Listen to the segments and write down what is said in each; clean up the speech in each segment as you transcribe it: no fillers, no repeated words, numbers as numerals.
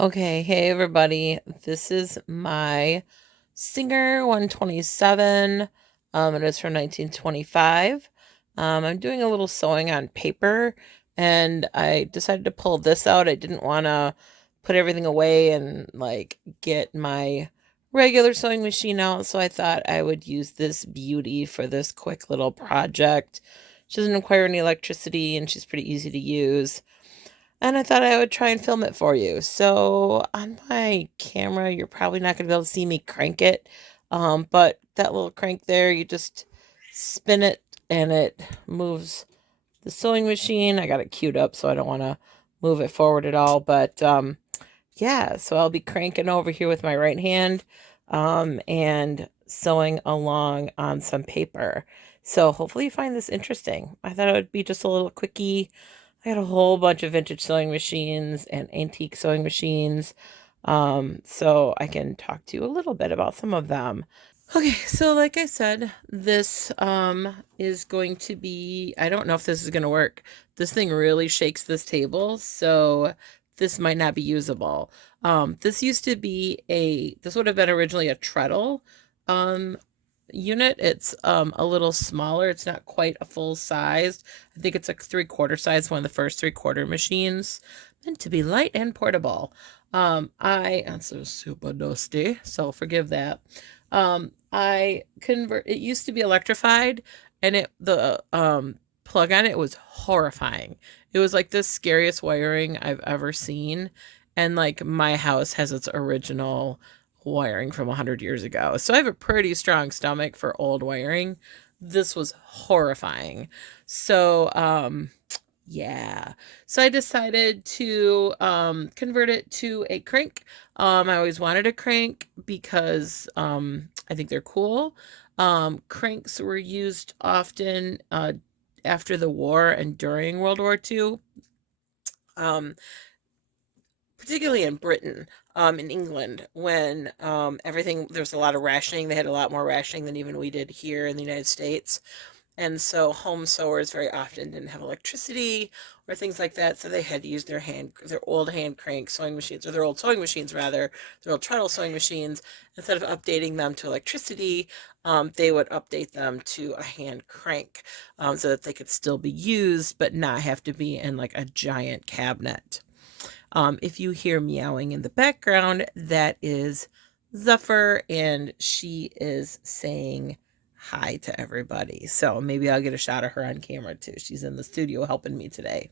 Okay, hey everybody. This is my Singer 127. It is from 1925. I'm doing a little sewing on paper and I decided to pull this out. I didn't want to put everything away and get my regular sewing machine out, so I thought I would use this beauty for this quick little project. She doesn't require any electricity and she's pretty easy to use. And I thought I would try and film it for you. So on my camera, you're probably not going to be able to see me crank it. But that little crank there, you just spin it and it moves the sewing machine. I got it queued up, so I don't want to move it forward at all. But yeah, so I'll be cranking over here with my right hand and sewing along on some paper. So hopefully you find this interesting. I thought it would be just a little quickie. I got a whole bunch of vintage sewing machines and antique sewing machines. So I can talk to you a little bit about some of them. Okay, so like I said, this is going to be, I don't know if this is going to work. This thing really shakes this table, so this might not be usable. This used to be this would have been originally a treadle unit. It's a little smaller. It's not quite a full size. I think it's like 3/4 size, one of the first 3/4 machines, meant to be light and portable. It's so super dusty, so forgive that. It used to be electrified, and the plug on it was horrifying. It was like the scariest wiring I've ever seen, and like my house has its original wiring from 100 years ago. So I have a pretty strong stomach for old wiring. This was horrifying. So yeah. So I decided to convert it to a crank. I always wanted a crank because I think they're cool. Cranks were used often after the war and during World War II. Particularly in Britain, in England, when there's a lot of rationing. They had a lot more rationing than even we did here in the United States. And so home sewers very often didn't have electricity or things like that. So they had to use their old hand crank sewing machines, or their old sewing machines rather, their old treadle sewing machines. Instead of updating them to electricity, they would update them to a hand crank, so that they could still be used, but not have to be in like a giant cabinet. If you hear meowing in the background, that is Zephyr, and she is saying hi to everybody. So maybe I'll get a shot of her on camera too. She's in the studio helping me today.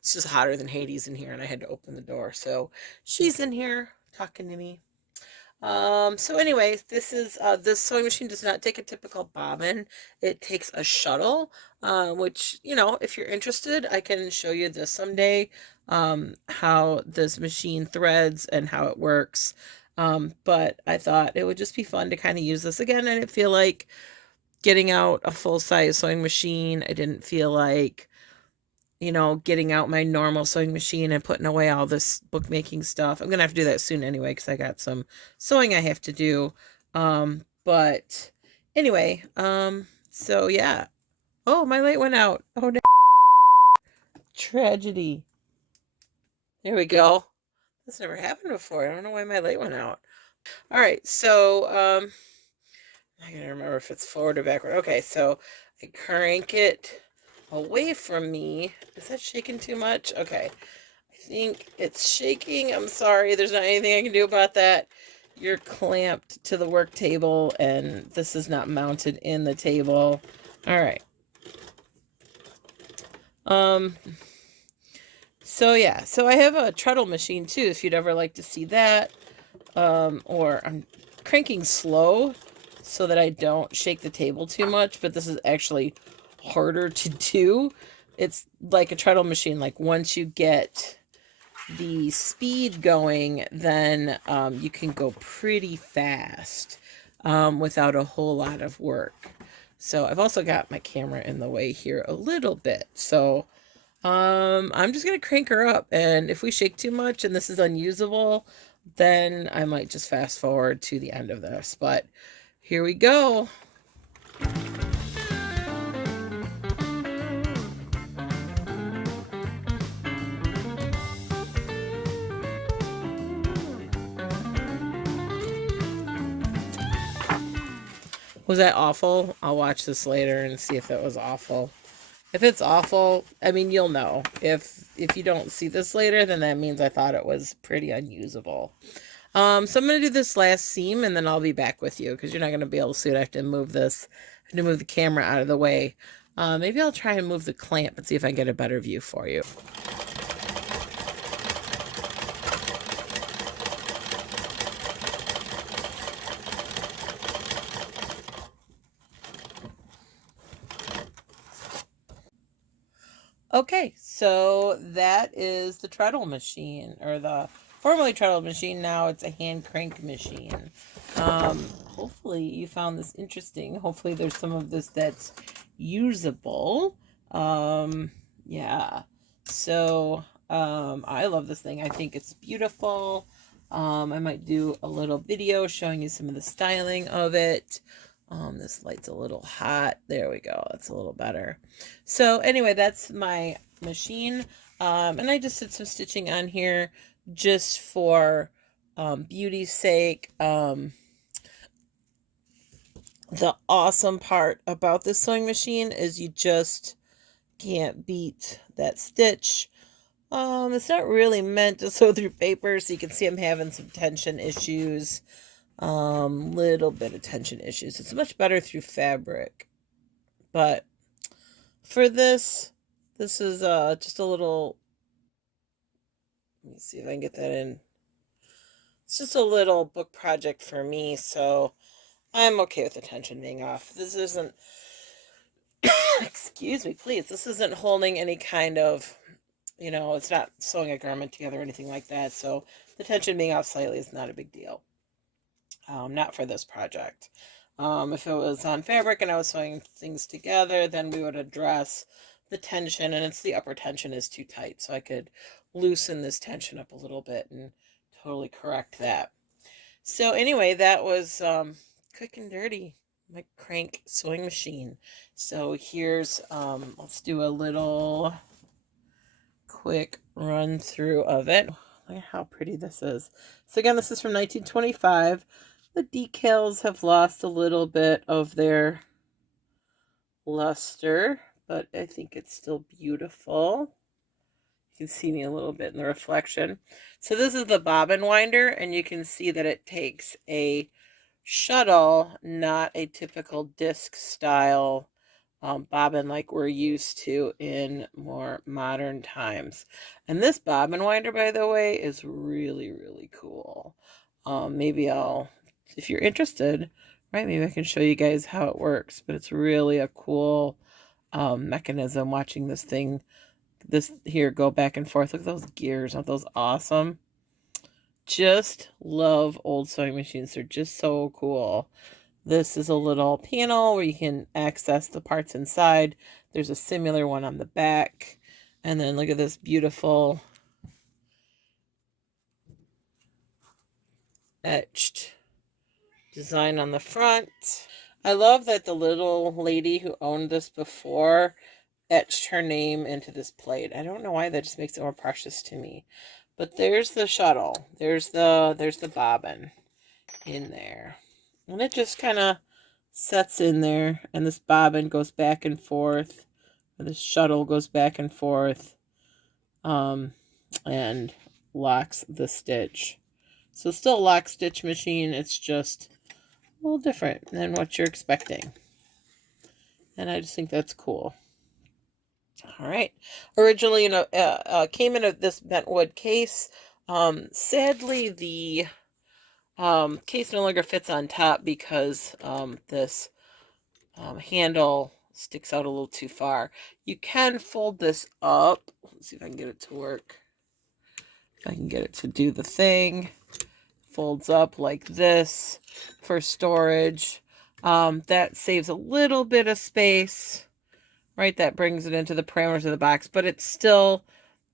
It's just hotter than Hades in here, and I had to open the door. So she's in here talking to me. So anyways, this sewing machine does not take a typical bobbin. It takes a shuttle, which, if you're interested, I can show you this someday, how this machine threads and how it works. But I thought it would just be fun to kind of use this again. I didn't feel like getting out a full-size sewing machine. I didn't feel like getting out my normal sewing machine and putting away all this bookmaking stuff. I'm going to have to do that soon anyway, because I got some sewing I have to do. But anyway, so yeah. Oh, my light went out. Oh, no. Tragedy. There we go. That's never happened before. I don't know why my light went out. All right, so I gotta remember if it's forward or backward. Okay, so I crank it away from me. Is that shaking too much? Okay. I think it's shaking. I'm sorry. There's not anything I can do about that. You're clamped to the work table, and this is not mounted in the table. All right. So yeah. So I have a treadle machine too, if you'd ever like to see that. Or I'm cranking slow so that I don't shake the table too much, but this is actually harder to do. It's like a treadle machine. Like once you get the speed going, then you can go pretty fast without a whole lot of work. So I've also got my camera in the way here a little bit. So I'm just gonna crank her up, and if we shake too much and this is unusable, then I might just fast forward to the end of this. But here we go. Was that awful? I'll watch this later and see if it was awful. If it's awful, I mean, you'll know. If you don't see this later, then that means I thought it was pretty unusable. So I'm going to do this last seam, and then I'll be back with you, because you're not going to be able to see it. I have to move this. I have to move the camera out of the way. Maybe I'll try and move the clamp and see if I can get a better view for you. Okay, so that is the treadle machine, or the formerly treadle machine. Now it's a hand crank machine. Hopefully you found this interesting. Hopefully there's some of this that's usable. Yeah. So, I love this thing. I think it's beautiful. I might do a little video showing you some of the styling of it. This light's a little hot. There we go. That's a little better. So anyway, that's my machine. And I just did some stitching on here just for beauty's sake. The awesome part about this sewing machine is you just can't beat that stitch. It's not really meant to sew through paper, so you can see I'm having some tension issues. Little bit of tension issues. It's much better through fabric, but for this is just a little, let me see if I can get that in. It's just a little book project for me, so I'm okay with the tension being off. This isn't excuse me, please, this isn't holding any kind of, it's not sewing a garment together or anything like that, so the tension being off slightly is not a big deal. Not for this project. If it was on fabric and I was sewing things together, then we would address the tension, and it's the upper tension is too tight, so I could loosen this tension up a little bit and totally correct that. So anyway, that was quick and dirty, my crank sewing machine. So here's, let's do a little quick run through of it. Look at how pretty this is. So again, this is from 1925. The decals have lost a little bit of their luster, but I think it's still beautiful. You can see me a little bit in the reflection. So this is the bobbin winder, and you can see that it takes a shuttle, not a typical disc style bobbin like we're used to in more modern times. And this bobbin winder, by the way, is really, really cool. Maybe if you're interested, right, maybe I can show you guys how it works, but it's really a cool mechanism watching this thing, this here, go back and forth. Look at those gears. Aren't those awesome? Just love old sewing machines. They're just so cool. This is a little panel where you can access the parts inside. There's a similar one on the back. And then look at this beautiful etched design on the front. I love that the little lady who owned this before etched her name into this plate. I don't know why, that just makes it more precious to me. But there's the shuttle. There's the bobbin in there. And it just kind of sets in there, and this bobbin goes back and forth, or this shuttle goes back and forth, and locks the stitch. So still a lock stitch machine, it's just a little different than what you're expecting. And I just think that's cool. All right. Originally, came in this bentwood case. Sadly, the case no longer fits on top because this handle sticks out a little too far. You can fold this up. Let's see if I can get it to work. If I can get it to do the thing. Folds up like this for storage. That saves a little bit of space, right? That brings it into the parameters of the box, but it's still,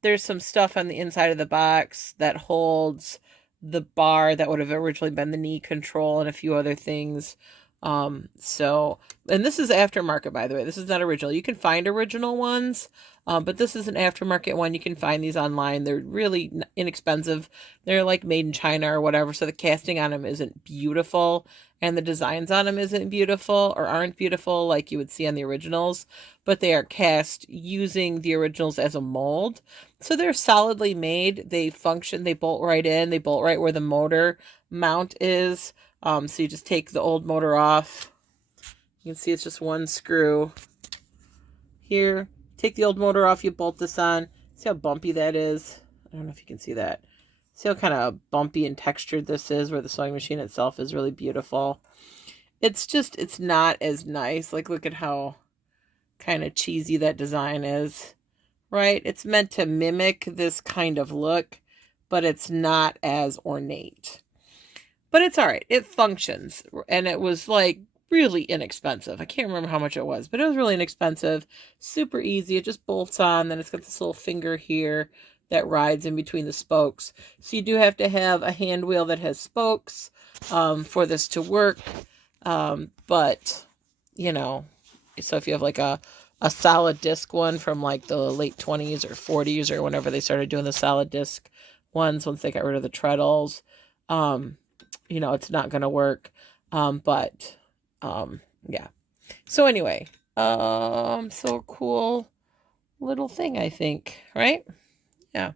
there's some stuff on the inside of the box that holds the bar that would have originally been the knee control and a few other things. So, and this is aftermarket, by the way. This is not original. You can find original ones, but this is an aftermarket one. You can find these online. They're really inexpensive. They're like made in China or whatever. So the casting on them isn't beautiful, and the designs on them isn't beautiful or aren't beautiful like you would see on the originals, but they are cast using the originals as a mold. So they're solidly made. They function. They bolt right in. They bolt right where the motor mount is. So you just take the old motor off. You can see it's just one screw here. Take the old motor off, you bolt this on. See how bumpy that is? I don't know if you can see that. See how kind of bumpy and textured this is, where the sewing machine itself is really beautiful. It's just, it's not as nice. Like, look at how kind of cheesy that design is, right? It's meant to mimic this kind of look, but it's not as ornate. But it's all right. It functions. And it was like really inexpensive. I can't remember how much it was, but it was really inexpensive. Super easy. It just bolts on. Then it's got this little finger here that rides in between the spokes. So you do have to have a hand wheel that has spokes for this to work. But, you know, so if you have like a solid disc one from like the late 20s or 40s or whenever they started doing the solid disc ones, once they got rid of the treadles, you know, it's not going to work. Yeah. So anyway, so cool little thing, I think, right? Yeah.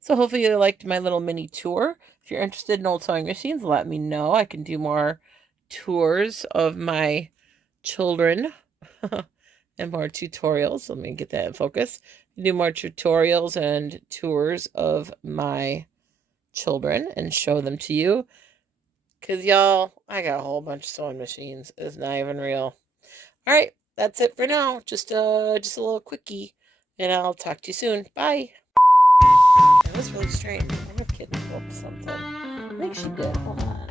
So hopefully you liked my little mini tour. If you're interested in old sewing machines, let me know. I can do more tours of my children and more tutorials. Let me get that in focus. Do more tutorials and tours of my children and show them to you. Because, y'all, I got a whole bunch of sewing machines. It's not even real. All right, that's it for now. Just a little quickie. And I'll talk to you soon. Bye. That was really strange. I wonder if Kitten broke something. I think she did. Hold on.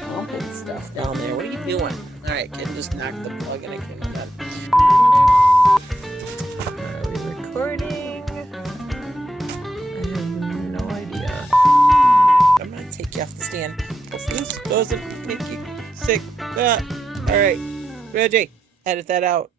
Bumping stuff down there. What are you doing? All right, Kitten just knocked the plug and it came undone. Are we recording? I have no idea. I'm going to take you off the stand. Hopefully this doesn't make you sick. All right, Reggie, edit that out.